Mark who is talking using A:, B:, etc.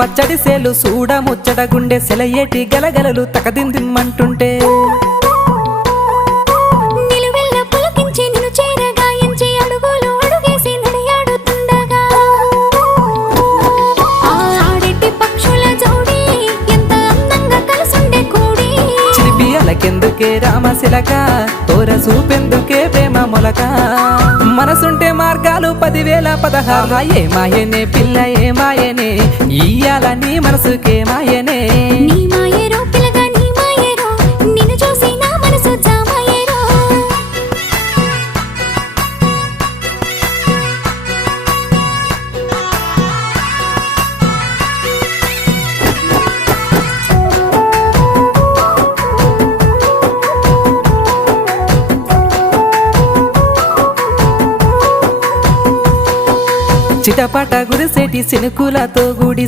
A: పచ్చడి సేలు సూడ ముచ్చట గుండె సెలయేటి గలగలలు తకదిందిమ్మంటుంటే. అలకెందుకే రామశిలక? తోర చూపెందుకే మొలక. మనసుంటే మార్గాలు పదివేల పదహారు. ఏ మాయనే పిల్ల ఏ మాయనే. ఇయ్యాల నీ మనసుకే మాయనే. చిటపట గురిసేటి సినుకులతో గుడి